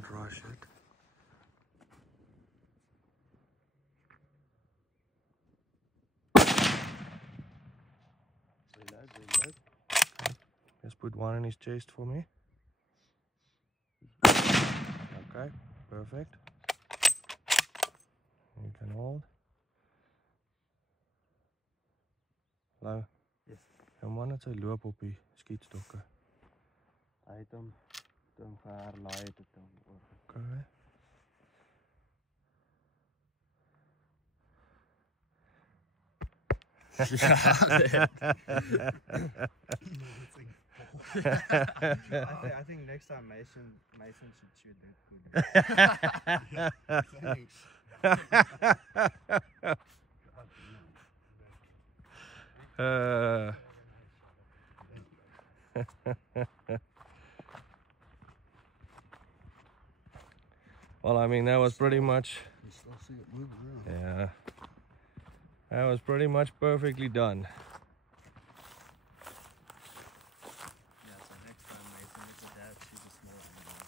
Don't rush it. Reload. Just put one in his chest for me. Okay, perfect. You can hold. Hallo. Yes. Jou man het sy loop op die skietstokke. Hy het hom toe hom geherlaai het hom oor. Okay. I think next time Mason should shoot that good. Well, I mean, that was pretty much, You still see it moving around. yeah, that was pretty much perfectly done. Yeah, so next time Mason gets a dad, shoot a small animal.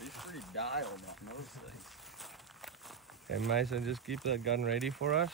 He's pretty dialed on those things. Okay, Mason, just keep that gun ready for us.